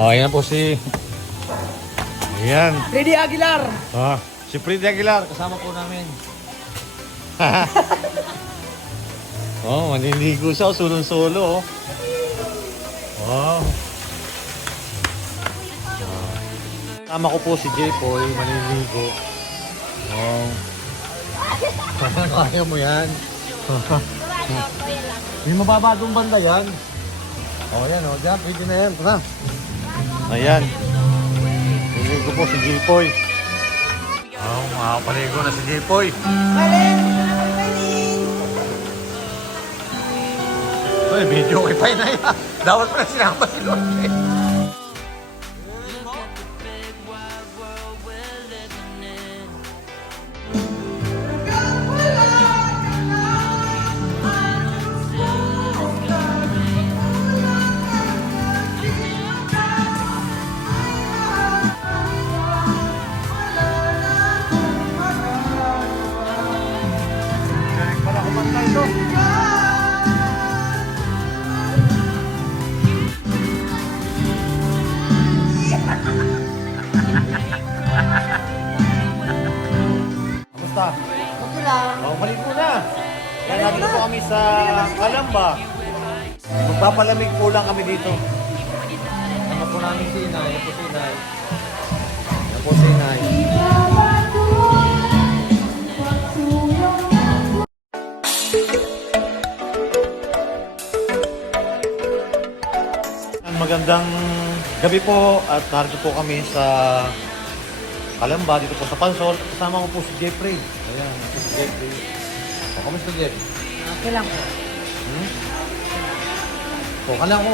Oh, ayan po si... Ayan. Freddy Aguilar. Ah, si Freddy Aguilar, kasama po namin. oh, maniligo siya, sulong-solo. Oh. Wow. Ah. Tama ko po si J-Poy, maniligo. Oh. Kaya mo yan. May mababa doon banda yan. Oh, yan oh. Diyan, pwede na yan. Tara. Ayan. Niligo po si J-Poy. Oh, makapaligo na si J-Poy. Ay, video kay Pay na yan. Dapat pala sinama si Lord Magpapalamig po lang kami dito. Sama po namin si Inay. Yan po si Inay. Yan po si Inay. Magandang gabi po at narito po kami sa Kalamba, dito po sa Pansol. Kasama ko po si Jeffrey. Ayan, si Jeffrey. O, kamusta Jeff? Okay lang po. So, kala ko,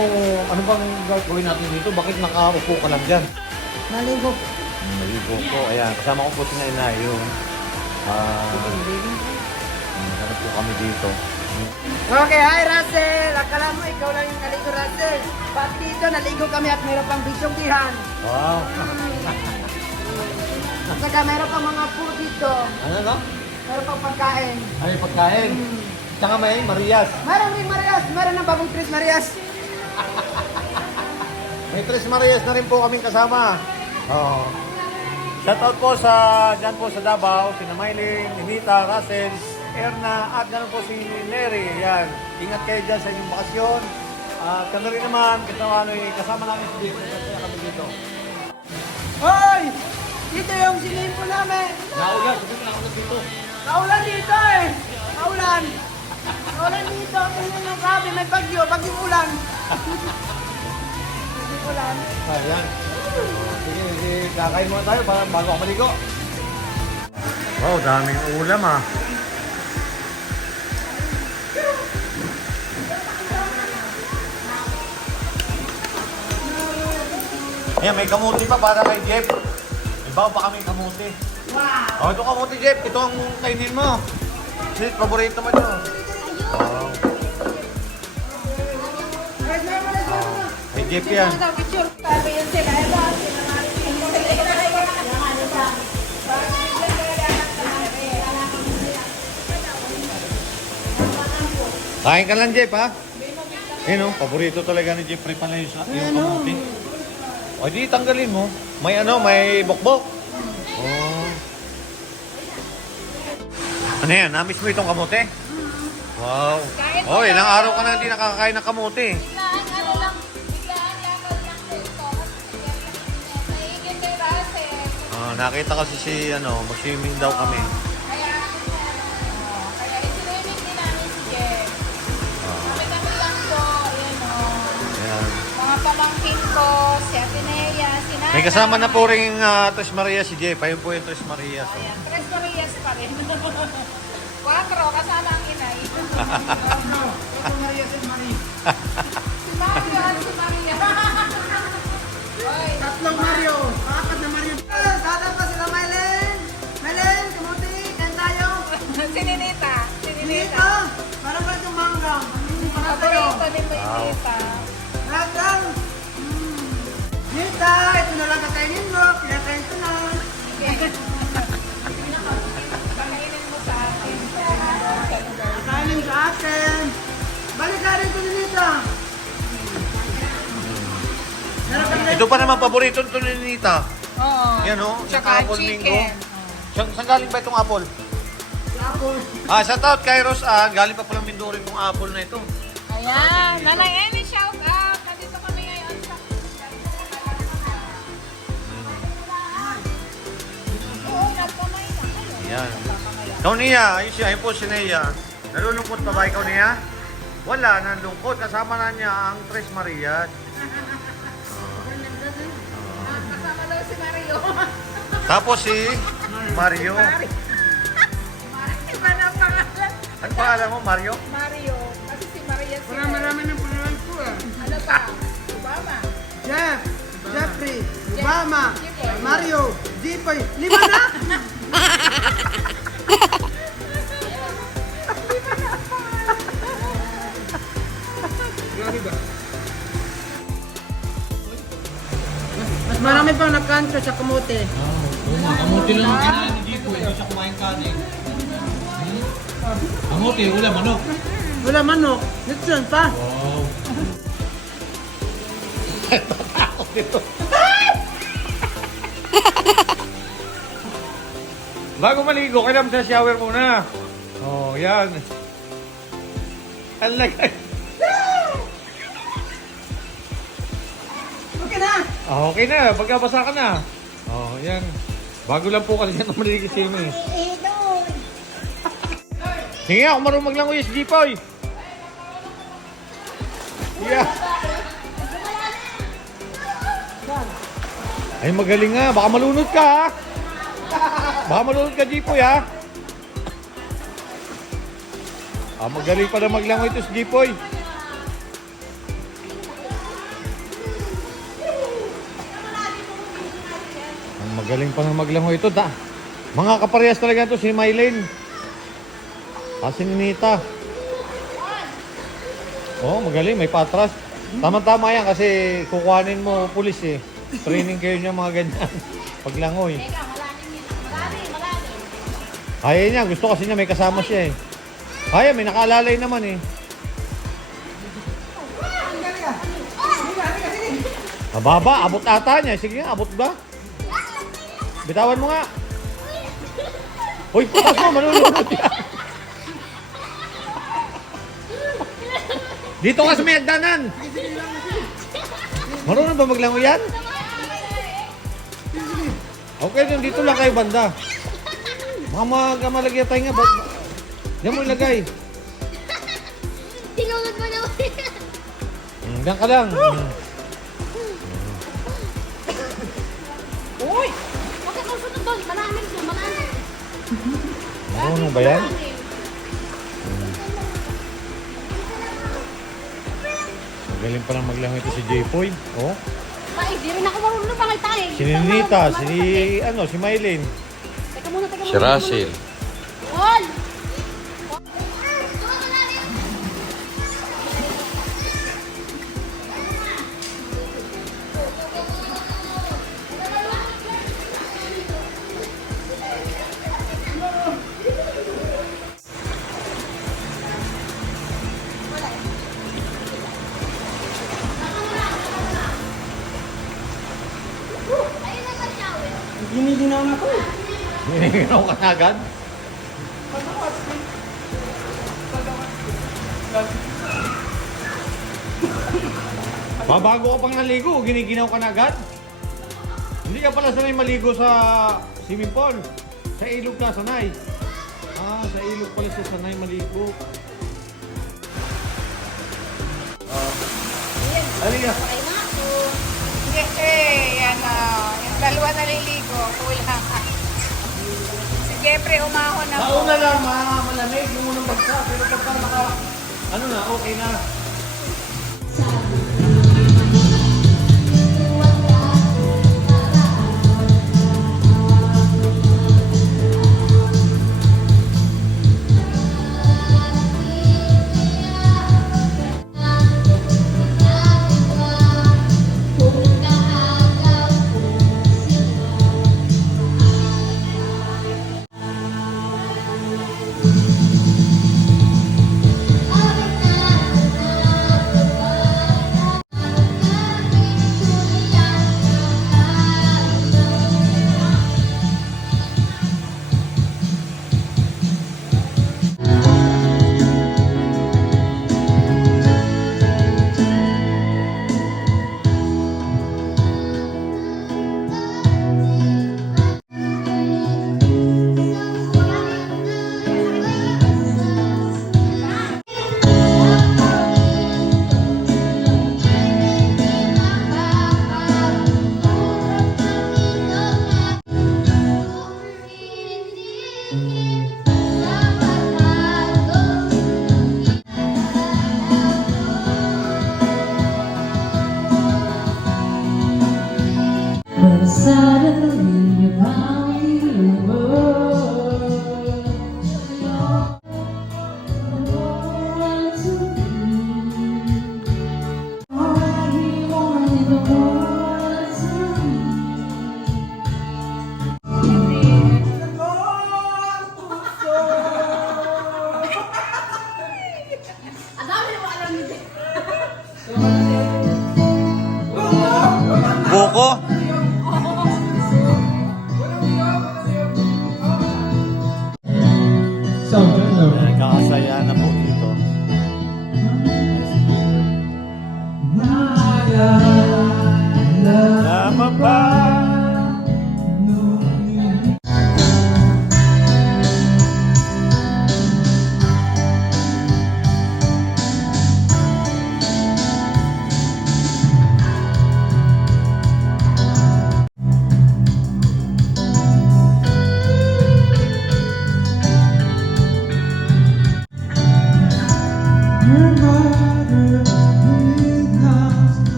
ano bang gagawin natin dito? Bakit nakaupo ka lang dyan? Maligo po. Maligo po. Ayan, kasama ko po si Naina yung ah, ano po kami dito. Okay, hi Russell. Akala mo ikaw lang yung naligo Russell. Ba't dito naligo kami at mayroon pang bisyong-bihan. Wow! At saka mayroon pang mga food dito. Ano no? Mayroon pang pagkain. Ay, pagkain. Tsaka may Marias. Mayroon rin Marias. Mayroon ng bagong Tris Marias. May Tres Marias na rin po kaming kasama. Oo. Shout out po sa, dyan po sa Davao, si Namaylin, Ninita, Russell, Erna, at ganoon po si Neri. Yan. Ingat kayo dyan sa inyong bakasyon. At kami rin naman, kasama, kasama namin si Dito. Kaya kami dito. Hoy! Dito yung sinimpo namin. Naulan, sabi ko na ako dito. Kaulan dito eh. Kaulan. Kaulan dito. Tingnan mo grabe. May bagyo. Bagyong ulan. Bagyong ulan. Ayan. Sige, sige, kakain muna tayo para bago ako maligo. Wow, daming ulam ah. Ayan, may kamuti pa para kay Jeff. Bago pa kami kamuti. Wow! Oh, ito kamuti Jeff. Ito ang kainin mo. Sis, paborito mo ito. Wow. Kay Jeff yan. Kain ka lang, Jeff, ha? Ayun, oh, paborito talaga ni Jeffrey pala yung, yung kamuti. O, di tanggalin mo. May ano, may bokbok. Oh. Ano yan? Namiss mo itong kamote? Wow. Oh, ilang araw ka na hindi nakakakain ng kamote. Biglaan, ano lang, biglaan yakal lang dito. Naingin kay Russell. Ah, nakita kasi si, ano, mag-swimming daw kami. Kaya, oh, kaya isinimin din namin si Jeff. Kami-kami lang po, yun o. Ayan. Mga pamangkin ko, si Atenea, si Nana. May kasama na po rin uh, Tres Maria si Jeff. Ayun po yung Tres Maria. So. Ayan, Tres Marias pa rin. Quatro, kasama ang inay. si Mario at si Maria. Oy, Tatlong Mario. Apat na Mario. Sada pa sila Mylen. Mylen, kamuti. Kain tayo. si Ninita. Si. Ninita. Parang itong mangga. Para tayo. Paborito ni Ninita. Lagang. Mm. Nita, ito na lang kakainin mo. Pinakain ko na. Pakainin akin. Balik ka rin ko ni Nita. Ito pa naman paborito nito ni Nita. Oo. Yan o, yung Tsaka apple chicken. Saan, saan galing ba itong apple? Ah, shout out kay Ros ah. Galing pa palang Mindoro yung apple na ito. Ayan. Nanay Amy, shout out. Nandito kami ngayon sa... Oo, nagkamay na kayo. Yan. Ikaw niya, ayun siya, ayun po si Nea. Nalulungkot pa ba ikaw niya? Wala, nalungkot. Kasama na niya ang Tres Marias. Kasama daw si Mario. Tapos si Mario. Iba na ang pangalan. Ano pa alam mo, Mario? Mario. Kasi si Maria si... Marami marami ng pangalan ko ah. Ano pa? Obama. Jeff, Jeffrey, Obama. Mario, Jipoy. Lima na! Marami pang nagkanto sa kamote. Kamuti lang ang kinain ni Jipo, hindi siya kumain kanin. Hmm? Kamuti, ulam, manok. Wala manok. Lechon pa. Wow. Bago maligo, kailangan sa shower muna. Oh, yan. Ang lagay. Ah, okay na, pagkabasa ka na. Oh, yan. Bago lang po kasi yan ang maligo si Amy. Sige nga, kung marunong maglangoy si Jipoy. Yeah. Ay, magaling nga. Baka malunod ka, ha? Baka malunod ka, Jipoy, ha? Ah, magaling pala maglangoy ito si Jipoy. Magaling pa ng maglangoy ito. Da. Mga kaparehas talaga ito si Mylene. Kasi ni Nita. Oo, oh, magaling. May patras. Tama-tama yan kasi kukuhanin mo pulis eh. Training kayo niya mga ganyan. Paglangoy. Teka, malalim yun. Malalim, malalim. Kaya niya. Gusto kasi niya may kasama siya eh. Kaya, may nakaalalay naman eh. Mababa, abot ata niya. Sige nga, abot ba? Bitawan mo nga. Uy, patas mo, manununod yan. Dito ka sa may hagdanan. Marunong ba maglango yan? Okay, dun, dito lang kayo banda. Mga mga malagay tayo nga. Ba't, diyan mo ilagay. Tinulog mo naman. Hmm, Diyan ka lang. Uy! Doon. Malalim doon. Malalim. Marunong ba yan? Magaling pa lang maglangoy ito si J-Poy. Oh. Ay, di rin ako marunong na pangay tayo. Si Ninita, si ano, si Mylene. Teka muna, teka muna. Si Russell. Wal! Niniginaw ka na agad? Babago ka pang naligo, giniginaw ka na agad? Hindi ka pala sanay maligo sa swimming pool. Sa ilog ka sanay. Ah, sa ilog pala siya sanay maligo. Uh, Halika. Okay na ako. Sige, eh, yan na. Yung dalawa naliligo. Kulang. Si Jeffrey umahon na po. Nauna lang, ma malamig yung unang bagsa. Pero pagka naka, ano na, okay na.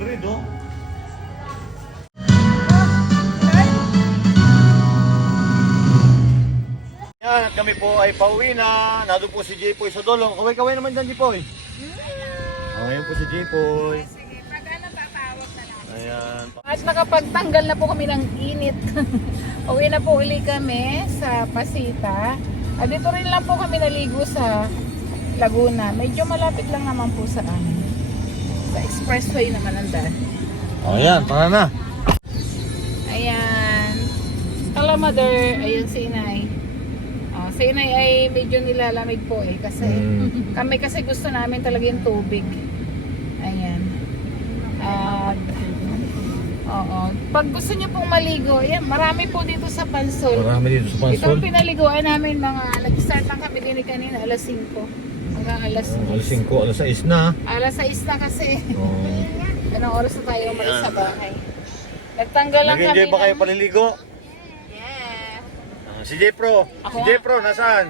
100 oh. Yan, at kami po ay pauwi na. Nado po si Jipoy sa dolong. Kaway-kaway naman dyan, Jipoy. Oh, ayun po si Jipoy. Sige, pag ano, tatawag na lang. Ayan. At nakapagtanggal na po kami ng init. Uwi na po uli kami sa Pasita. At dito rin lang po kami naligo sa Laguna. Medyo malapit lang naman po sa amin. Sa expressway naman ang daan. Oh, ayan. Tara na. Ayan. Hello mother. Ayun si Inay. Oh, si Inay ay medyo nilalamig po eh. Kasi Mm. kami kasi gusto namin talaga yung tubig. Ayan. At Oo. Pag gusto niyo pong maligo, yan, marami po dito sa Pansol. Marami dito sa Ito ang pinaliguan namin mga, nag-start lang kami din kanina, alas 5. Hanggang alas Oh, alas 5, alas 6 na. Alas 6 na kasi. Oh. Anong oras na tayo umalis sa bahay? Nagtanggal lang kami. Nag-enjoy ba kayo ng- paliligo? Yeah. Ah, si Jepro. Ako? Si Jepro, nasaan?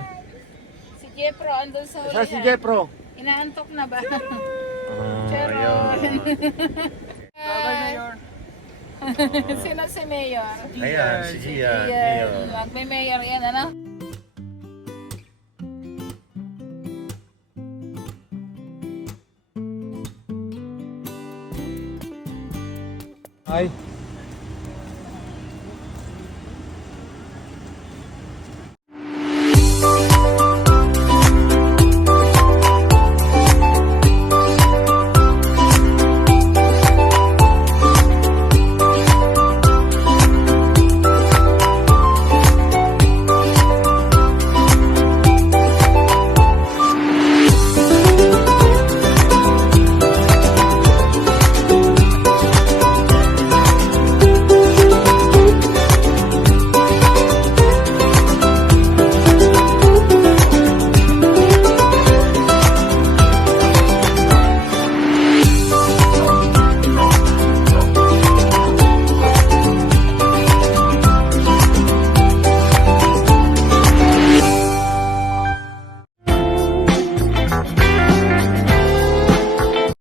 Si Jepro andun sa Nasaan si ulihan. Jepro? Inaantok na ba? Ah, Charon. ayan. Sino si Mayor? Ayan, si Gian. Yan. Mayor. May Mayor yan, ano? Ay,